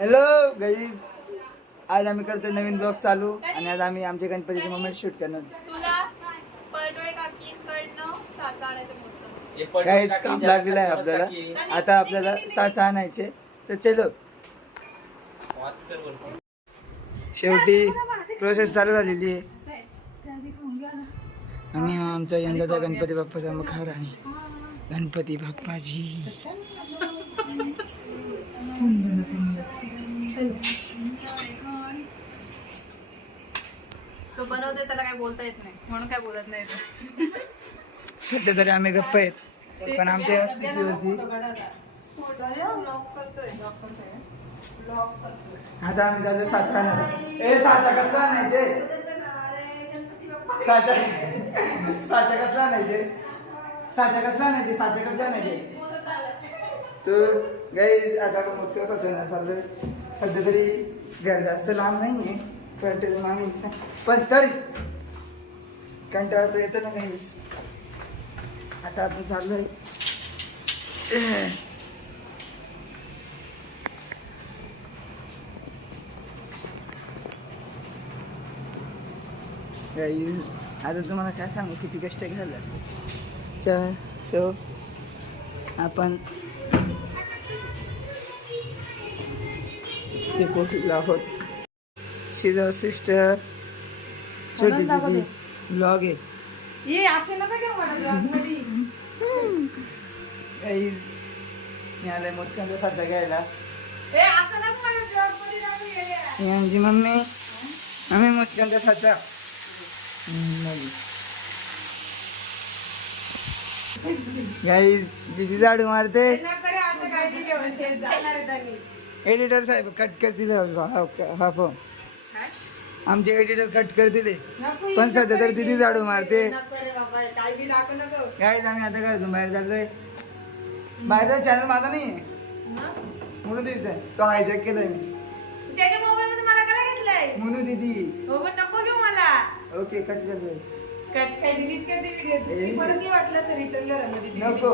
Hello guys आज आम्ही करतो नवीन ब्लॉग चालू आणि आज आम्ही आमच्या गणपतीचे मोमेंट शूट करणार. तुला पळटोळे काकींकडनं साचा आणायचं होतं काहीच काम लागलेलं आहे आपल्याला. आता आपल्याला साचा आणायचे तर चलो. शेवटी प्रोसेस चालू झालेली आहे. आणि हा आमचा यंदाचा गणपती बाप्पाचा मखार आणि गणपती बाप्पाजी. जो बनवते त्याला काय बोलता येत नाही. म्हणून काय बोलत नाही सध्या तरी आम्ही गप्प आहेत. पण आमच्या स्थितीवरती आता आम्ही झालो साचा आणायला. ए साचा कसला आणायचे? साचा साचा कसला आणायचे? साचा कसला आणायचे? साचा कसला आणायचे? तर गाई आता आपण मोठं साचा आणायला चाललोय. सध्या तरी घर जास्त लांब नाहीये कंटेल मागे पण तरी कंटाळा तर येतो ना काहीच आता आपण चाललोय. आता तुम्हाला काय सांगू किती कष्ट घ्यायला चा सो आपण आलोय मोदकांचा साचा घ्यायला ए, असं नको मला vlog मध्ये जाऊ ये. ही आमची मम्मी आम्ही मोदकांचा साचा गाईज दिदी झाडू मारते काय. एडिटर साहेब कट करतील हा हा काय? आमचे एडिटर कट करतील पण सध्या तर दिदी झाडू मारते. काय आम्ही आता काय बाहेर चाललोय बाहेरचा चॅनल माझा नाही? म्हणून दिसतोय तो हायजॅक केलाय मी. त्याच्या मोबाईल मध्ये मला काय घेतलंय? म्हणून दिदी मोबाईल नको घेऊ मला. ओके कट करतोय. कट काय डिलीट कर डिलीट परत ये वाटलं तर रिटर्न करा. मध्ये delete नको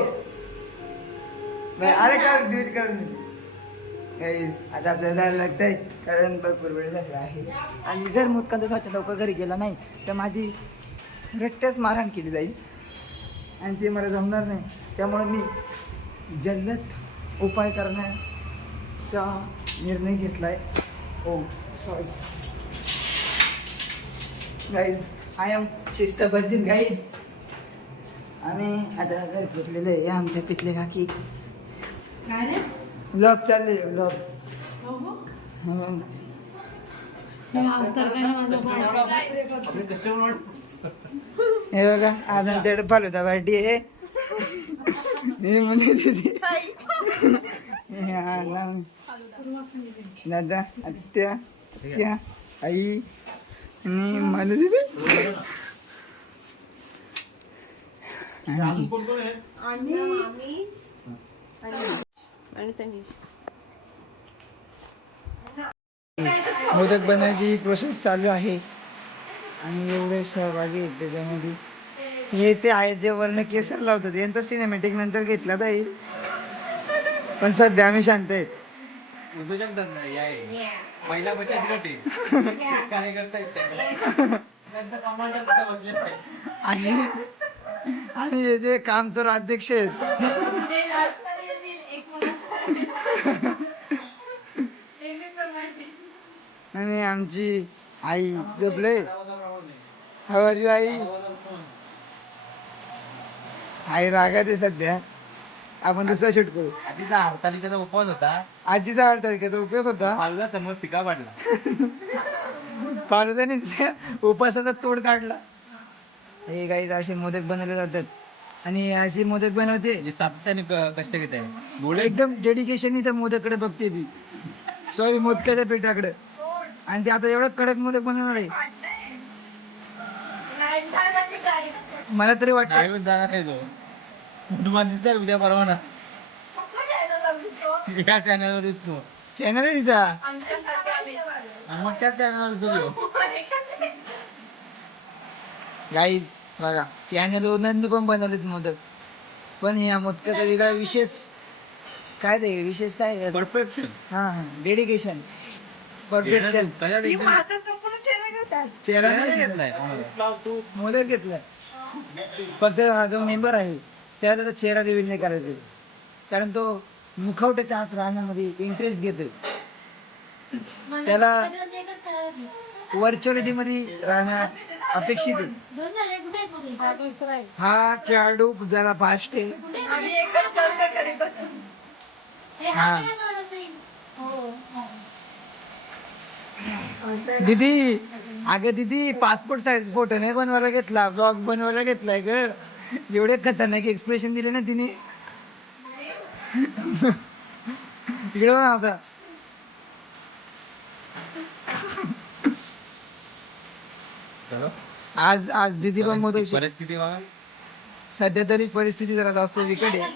अरे कर डिलीट कर गाईज आता आपल्याला जायला लागतंय कारण भरपूर वेळ झाला आहे. आणि जर मुतकांचा स्वच्छ लवकर घरी गेला नाही तर माझी रट्ट्याच मारहाण केली जाईल. आणि ते मला जमणार नाही. त्यामुळे मी जल्लत उपाय करण्याचा निर्णय घेतलाय. ओ सॉरी गाईज आय एम शिस्तबद्ध गाईज आम्ही आता घर घेतलेलं आहे. आमच्या पितले काकी. काय रे? ब्लॉग चालले ब्लॉग हे बघा आनंद तेवढं फालुदा पार्टी आहे. हे म्हणे दिदी. हे दादा आत्या आत्या आई आणि मला दिदी. आणि मोदक बनवायची प्रोसेस चालू आहे. आणि एवढे सहभागी आहेत त्याच्यामध्ये. हे ते आहेत जे वर्ण केसर लावतात. यांचा सिनेमॅटिक नंतर घेतला जाईल. पण सध्या आम्ही शांत आहेत. महिला बचत गट आहे. कार्यकर्ता आणि हे जे कामचोर अध्यक्ष आहेत. आणि आमची आई जपले. हवारी आई? आई रागात आहे सध्या. आपण दुसरा शूट करू. आधीचा हरतालिकेचा उपवास होता. आजीचा आठ तारखेचा उपयोग होता. फालुदा समोर पिका पाडला. पालुदाने उपासाचा तोड काढला. हे काही असे मोदक बनवले जातात. आणि हे असे मोदक बनवते. म्हणजे सातत्याने क- कष्ट घेत आहे एकदम डेडिकेशन त्या मोदकडे बघते ती. सॉरी मोदकाच्या पिठाकडे. आणि ते आता एवढं कडक मोदक बनवणार आहे. मला तरी वाटतं नाही पण जाणार नाही तो. तुम्हाला दिसतोय उद्या परवा ना? या चॅनलवर दिसतो चॅनल आहे तिचा आणि मग त्या चॅनलवर दिसतो गाईज बघा चॅनल ओनरने पण बनवलेत मोदक. पण या मोदकाचा वेगळा विशेष काय ते विशेष काय? परफेक्शन हा डेडिकेशन परफेक्शन ही माझा संपूर्ण चेहरा नाही घेतलाय. मोदक घेतलाय. फक्त हा जो मेंबर आहे त्याला त्याचा चेहरा रिव्हील नाही करायचा. कारण तो मुखवट्याच्या आत राहण्यामध्ये इंटरेस्ट घेतो त्याला व्हर्च्युअलिटी मध्ये राहणं अपेक्षित आहे. हा दुसरा आहे. हा खेळाडू जरा फास्ट आहे. आम्ही एकच करतो कधीपासून. हा हो. दीदी अगं दीदी पासपोर्ट साईज फोटो नाही बनवायला घेतला ब्लॉग बनवायला घेतलाय ग. एवढे खतरनाक एक्सप्रेशन दिले ना तिने. इकडे बघ असा. आज आज दीदी पण मोदक परिस्थिती बघा. सध्या तरी परिस्थिती जरा जास्त विकट आहे.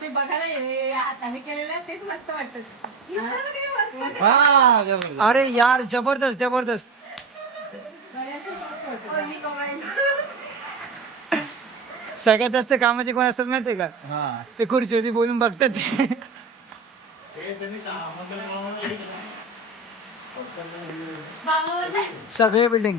ते बघायला हे हाताने केलेलं तेच मस्त वाटत. हा? जबरदस्त. अरे यार जबरदस्त जबरदस्त. सगळ्यात जास्त कामाचे कोण असतात माहितीये का? हा. ते खुर्चीवरती बोलून बघतात सगळे बिल्डिंग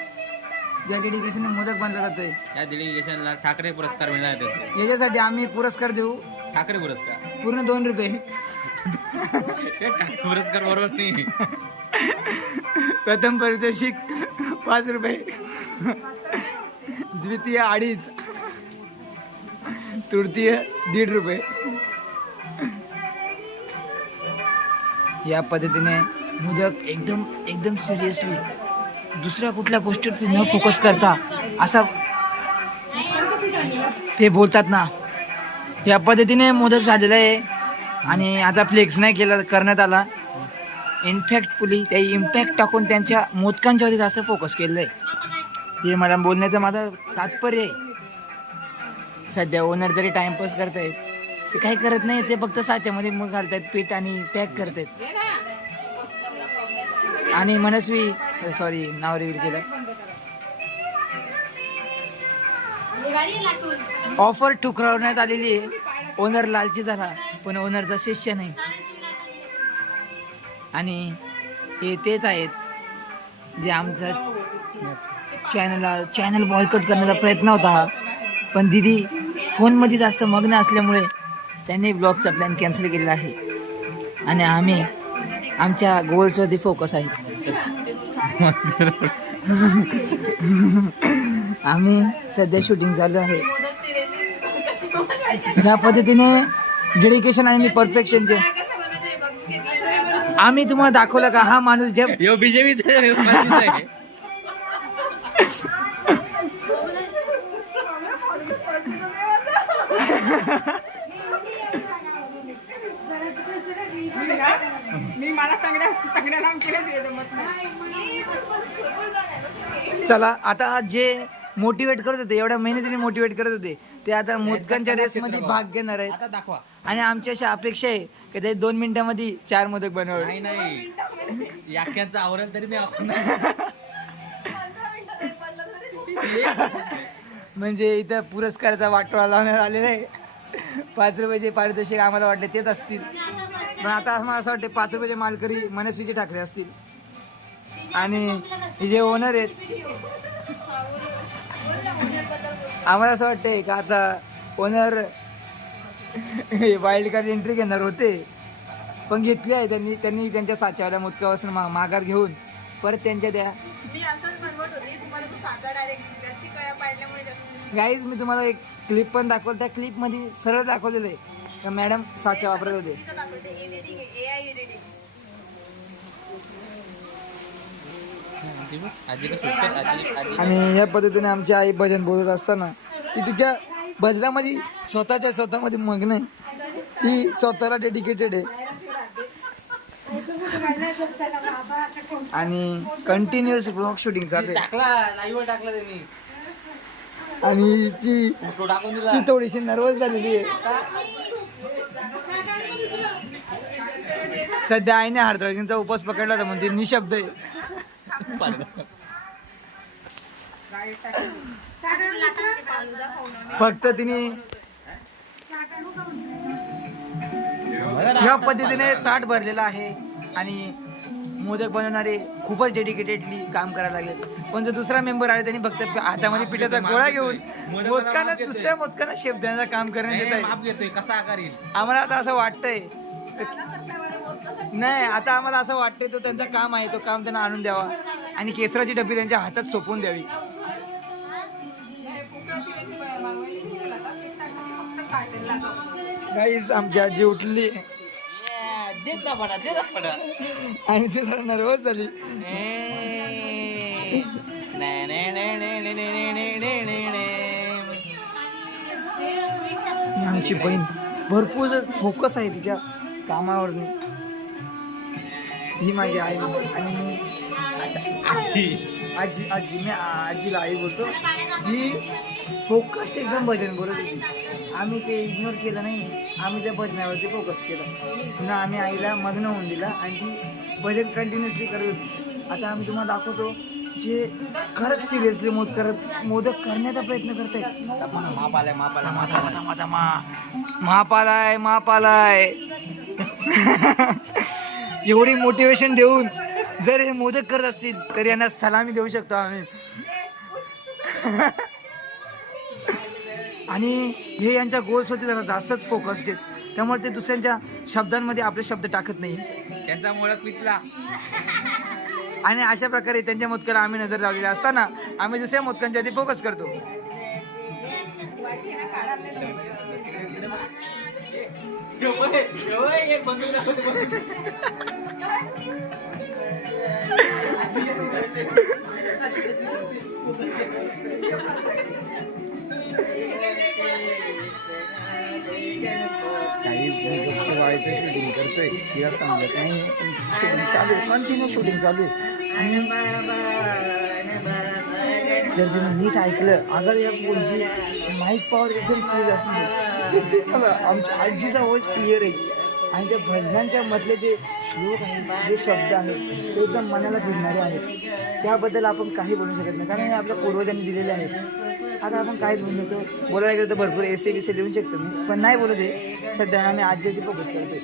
ज्या डेडिकेशनने मोदक बनला जातोय. या डेलिगेशनला ठाकरे पुरस्कार मिळणार त्याचे याच्यासाठी आम्ही पुरस्कार देऊ. ठाकरे पुरस्कार? पूर्ण दोन रुपये. हे ठाकरे पुरस्कार बरोबर नाही. प्रथम पारितोषिक पाच रुपये. द्वितीय अडीच. तृतीय दीड रुपये. या पद्धतीने मोदक एकदम एकदम सिरियसली दुसऱ्या कुठल्या गोष्टीवरती न फोकस करता असा ते बोलतात ना. या पद्धतीने मोदक झालेला आहे आणि आता फ्लेक्स नाही केला करण्यात आला. इनफॅक्टफुली त्या इम्पॅक्ट टाकून त्यांच्या मोदकांच्यावरती जास्त फोकस केलेलं आहे हे मला बोलण्याचं माझं तात्पर्य आहे. सध्या ओनर तरी टाइमपास करतायत ते काही करत नाही ते फक्त साच्यामध्ये मग घालतायत पीठ आणि पॅक करतायत. आणि मनस्वी सॉरी नाव रिव्हील केलं. ऑफर ठुकरावण्यात आलेली आहे. ओनर लालची झाला पण ओनरचा शिष्य नाही. आणि हे तेच आहेत जे आमचा चॅनलला चॅनल बॉयकट करण्याचा प्रयत्न होता पण दिदी फोनमध्ये जास्त मग्न असल्यामुळे त्यांनी ब्लॉगचा प्लॅन कॅन्सल केलेला आहे. आणि आम्ही आमच्या गोल्सवरती फोकस आहे. आम्ही सध्या शूटिंग चालू आहे. ह्या पद्धतीने डेडिकेशन आणि परफेक्शनचे आम्ही तुम्हाला दाखवलं का? हा माणूस जे यो बीजेपीचा आहे मी मला तंगड्या तंगड्या लांब केल्याशिवाय जमत नाही चला आता जे मोटिवेट करत होते एवढ्या मेहनतीने मोटिवेट करत होते ते आता मोदकांच्या रेसमध्ये भाग घेणार आहेत. दाखवा. आणि आमची अशी अपेक्षा आहे की ते दोन मिनिटांमध्ये चार मोदक बनवावे. नाही आवरण तरी म्हणजे इथं पुरस्काराचा वाटोळा लावण्यात आलेला आहे. पाच रुपयाचे पारितोषिक आम्हाला वाटले तेच असतील. पण आता मला असं वाटते पाच रुपयाचे मालकरी मनस्वीचे ठाकरे असतील. आणि हे जे ओनर आहेत आम्हाला असं वाटतंय का आता ओनर वाईल्ड कार्ड एंट्री घेणार होते पण घेतली आहे त्यांनी त्यांनी त्यांच्या साच्यावाल्या मुदकापासून मा माघार घेऊन परत त्यांच्या जास्त गाईज मी तुम्हाला एक क्लिप पण दाखवलं त्या क्लिपमध्ये सरळ दाखवलेलं आहे. मॅडम साचा वापरत होते तिचं दाखवते एडिटिंग एआय एडिटिंग आजीला सुट्ट्यात आजी आजी आणि या पद्धतीने आमची आई भजन बोलत असताना ती तिच्या भजनामध्ये स्वतःच्या स्वतःमध्ये मग्न आहे ही स्वतःला डेडिकेटेड आहे. आणि कंटिन्युअस ब्लॉग शूटिंग चालू आहे. आणि ती ती थोडीशी नर्वस झालेली आहे. सध्या आईने हरतळजींचा उपवास पकडला होता म्हणजे निशब्द आहे. फक्त तिने या पद्धतीने ताट भरलेला आहे आणि मोदक बनवणारे खूपच डेडिकेटेडली काम करायला लागले. पण जो दुसरा मेंबर आले त्यांनी फक्त हातामध्ये पिठाचा गोळा घेऊन मोदकांना. दुसऱ्या मोदकांना शेप देण्याचं काम करण्यात येत आहे माप घेतोय कसा आकार येईल? आम्हाला आता असं वाटतंय. नाही आता आम्हाला असं वाटतंय तो त्यांचं काम आहे तो काम त्यांना आणून द्यावा आणि केसराची डब्बी त्यांच्या हातात सोपवून द्यावी गाईज आमची आजी उठली आणि ती जरा नर्वस झाली ही आमची बहीण भरपूर फोकस आहे तिच्या कामावरनी ही माझी आई आणि मी आजी. आजी मी आजीला आई बोलतो. ही फोकस्ड एकदम भजन बोलत होती. आम्ही ते इग्नोर केलं नाही. आम्ही त्या भजनावरती फोकस केलं. पुन्हा आम्ही आईला मग्न होऊन दिला आणि ती भजन कंटिन्युअसली करत होती. आता आम्ही तुम्हाला दाखवतो जे खरंच सिरियसली मोद करत मोदक करण्याचा प्रयत्न करतायत. माप आलाय माप थांबा थांबा थांबा थांबा. माप आलाय माप आलाय एवढी मोटिवेशन देऊन जर हे मोदक करत असतील तर यांना सलामी देऊ शकतो आम्ही. आणि हे यांच्या गोल्सवरती जरा जास्तच फोकस देत. त्यामुळे ते दुसऱ्यांच्या शब्दांमध्ये आपले शब्द टाकत नाही. त्यांचा मुळात पितला आणि अशा प्रकारे त्यांच्या मोदकाला आम्ही नजर लावलेली असताना आम्ही दुसऱ्या मोदकांच्या आधी फोकस करतो. काही मोदकच्या वाळीचं शूटिंग करतोय तिला समजत नाही शूटिंग चालू आहे कंटिन्यू शूटिंग चालू आहे. आणि जर तुम्ही नीट ऐकलं अगर या फोनची माईक पॉवर एकदम तेज असली तर तुम्हाला आमच्या आजीचा वॉइस क्लिअर आहे. आणि त्या भजनांच्या मधले जे श्लोक आहे जे शब्द आहेत ते एकदम मनाला भिडणारे आहेत. त्याबद्दल आपण काही बोलू शकत नाही. कारण हे आपल्या पूर्वजांनी दिलेले आहेत. आता आपण काय बोलू शकतो? बोलायला गेलं तर भरपूर एसे बिसे लिहून शकतो मी. पण नाही बोलत आहे सध्या आम्ही आजीची फोकस करतोय.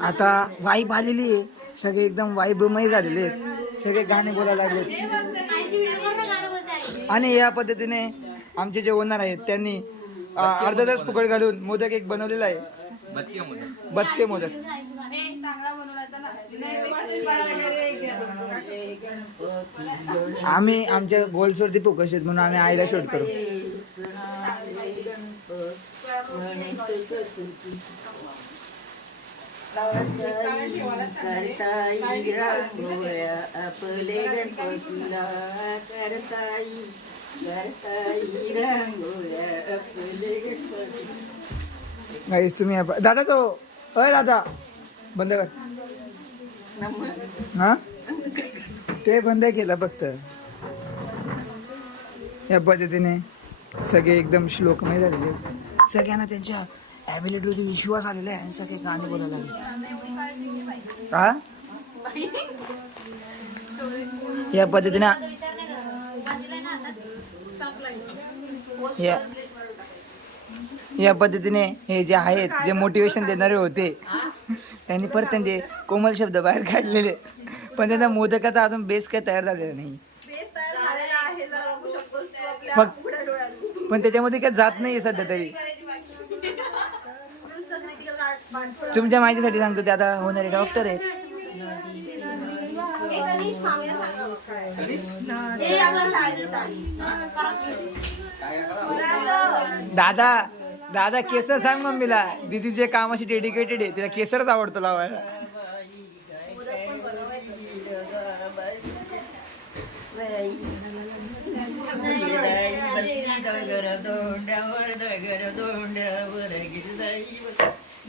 आता वाईब आलेली आहे. सगळे एकदम वाईबमय झालेले आहेत. सगळे गाणे बोलायला लागले आणि या पद्धतीने आमचे जे ओनर आहेत त्यांनी अर्धा तास फुकट घालून मोदक एक बनवलेला आहे. बत्ते मोदक. आम्ही आमच्या गोल्सवरती फोकस आहेत म्हणून आम्ही आईला शूट करू. गाईस तुम्ही दादा तो अय दादा. बंद कर. हा? ते बंद केलं फक्त. या पद्धतीने सगळे एकदम श्लोकमय झालेले सगळ्यांना त्यांच्या ॲबिलिटीवरती विश्वास आलेला आहे आणि सगळे गाणे बोलायला लागले. हा? या पद्धतीने या या पद्धतीने हे जे आहेत जे मोटिवेशन देणारे होते. त्यांनी परत त्यांचे कोमल शब्द बाहेर काढलेले. पण त्यांचा मोदकाचा अजून बेस काय तयार झालेला नाही. बेस तयार झालेला आहे जर बघू शकतोस तू आपल्या फक्त- पण त्याच्यामध्ये काय जात नाही सध्या तरी. तुमच्या माहितीसाठी सांगतो ते आता होणारे डॉक्टर आहेत. दादा दादा केसर सांग मम्मीला. दीदी जे कामाशी डेडिकेटेड आहे तिला केसरच आवडतो लावायला.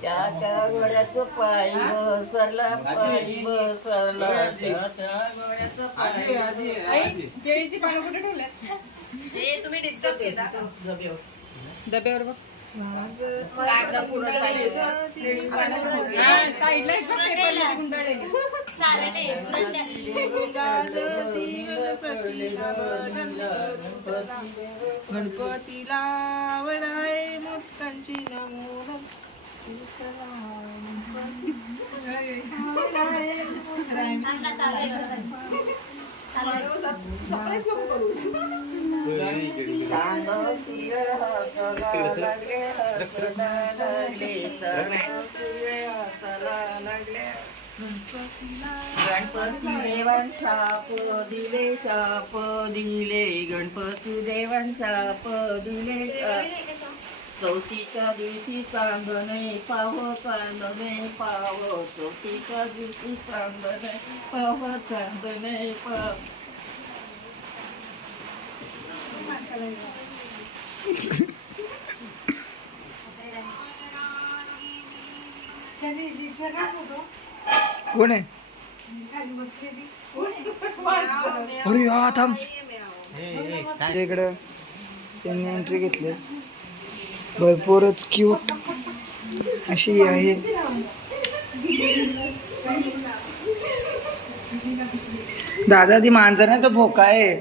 त्या त्या पाय बसरला पाय बसरला त्या तुम्ही डिस्टर्ब डब्यावर. बघ. साईडला पेपर गणपतीला वराय मोत्यांची नमो सरप्राईज नको करू लागले लागले. गणपती देवान शाप दिले शाप दिले गणपती देवान शाप दिले शाप चौथीच्या दिवशी चांदणे पाव चांदणे पाव चौथीच्या दिवशी चांदणे पाव चांदणे पाव कोण आहे? अरे हा थांब. इकडं त्यांनी एंट्री घेतली. भरपूरच क्यूट अशी आहे. दादा ती माणसं नाही तो भोका आहे.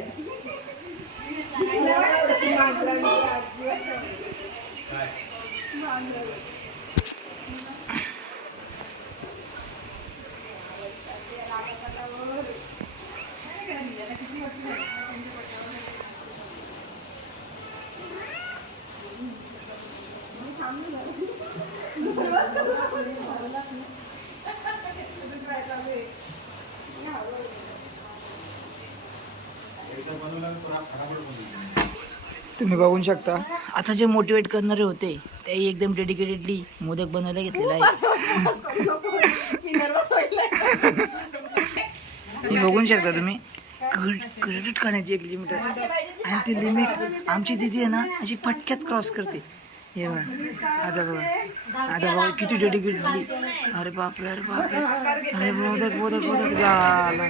तुम्ही बघू शकता. आता जे मोटिवेट करणारे होते ते एकदम डेडिकेटेडली मोदक बनवायला घेतलेला आहे बघू शकता तुम्ही. क्रेडिट करण्याची एक लिमिट असते आणि ती लिमिट आमची दिदी आहे ना अशी पटक्यात क्रॉस करते. हे बघा. आता बघा. आता बघा किती डेडिकेटली अरे बापरे अरे बापरे. अरे मोदक मोदक मोदक. झालं.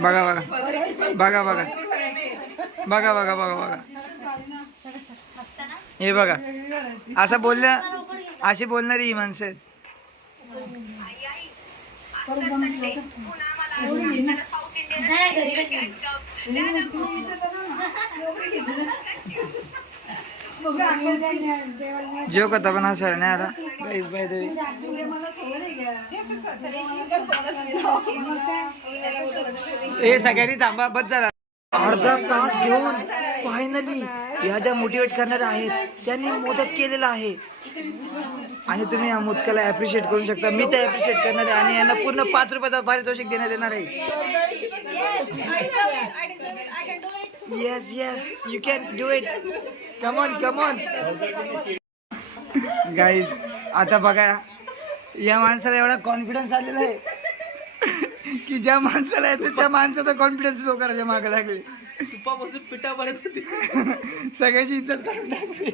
बघा बघा. बघा बघा. बघा बघा बघा बघा. हे बघा. असं बोलल्या अशी बोलणारी ही माणसं आहेत. जोक कथा पण हा नाही आला गाईज बाय द ए सगळ्यांनी थांबा बस झाला अर्धा तास घेऊन फायनली ह्या ज्या मोटिवेट करणाऱ्या आहेत त्यांनी मोदक केलेला आहे. आणि तुम्ही या मोदकाला ऍप्रिशिएट करू शकता. मी ते ऍप्रिशिएट करणार आहे आणि यांना पूर्ण पाच रुपयाचा पारितोषिक देण्यात येणार आहे. Yes yes you can do it come on come on guys आता बघा या माणसाला एवढा कॉन्फिडन्स आलेला आहे की ज्या माणसाला येते त्या माणसाचा कॉन्फिडन्स लोकांच्या माग लागले. तुपापासून पिठापर्यंत सगळ्याची इज्जत काढून टाकली.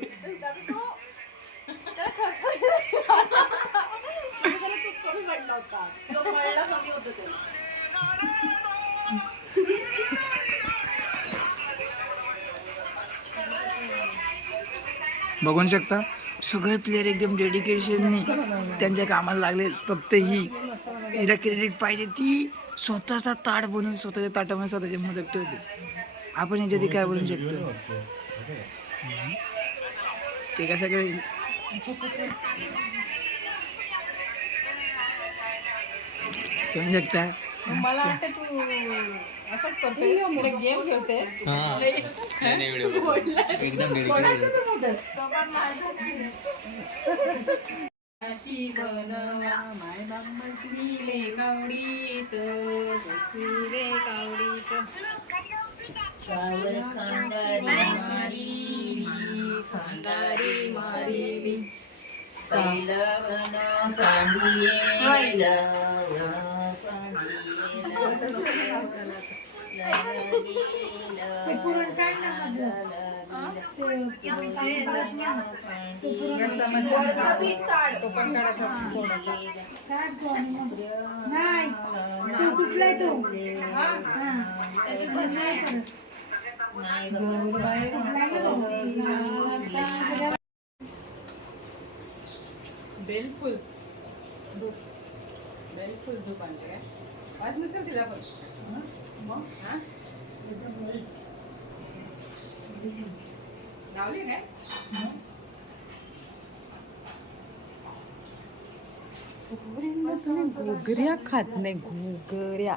बघून शकता? सगळे प्लेअर एकदम डेडिकेशनने त्यांच्या कामाला लागले. फक्त ही हिला क्रेडिट पाहिजे. ती स्वतःचा ताट बनवून स्वतःच्या ताटामध्ये स्वतःची मदत ठेवते. आपण याच्यात काय बोलू शकतो? ते कसं काय शकता? मला वाटतं तू असंच करतोय तिकडे गेम खेळतेस नाही नाही व्हिडिओ एकदम डेडिकेटेड की बनवा तो बेलफुल. बेलफुल धूप काय? वाज नसेल तिला पण. मग? हा? लावली काय घोगऱ्या खात नाही घोगऱ्या